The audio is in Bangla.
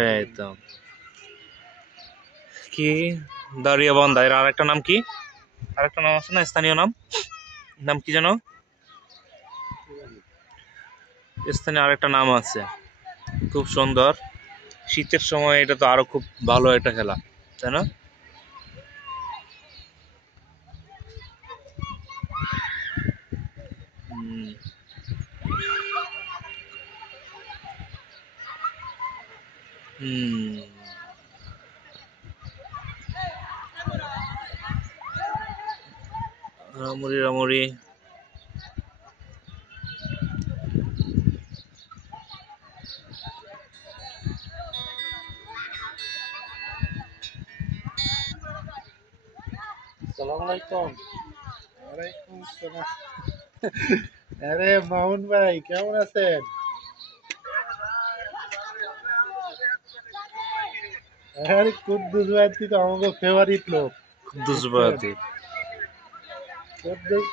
এই তো কি দাঁড়িয়াবন্ধা, এর আরেকটা নাম কি? আরেকটা নাম আছে না, স্থানীয় নাম, নাম কি যেন? স্থানীয় আরেকটা নাম আছে, খুব সুন্দর। শীতের সময় এটা তো আরো খুব ভালো একটা খেলা, তাই না? হুম। হুম। রামুরি রামুরি। আসসালামু আলাইকুম। ওয়ালাইকুম আসসালাম। আরে মামুন ভাই, কেমন আছেন? আরে কুদ্দুস ভাই তো আমাকে ফেভারিট লোক, কুদ্দুস বুঝছেন? বাতি। কুদ্দুস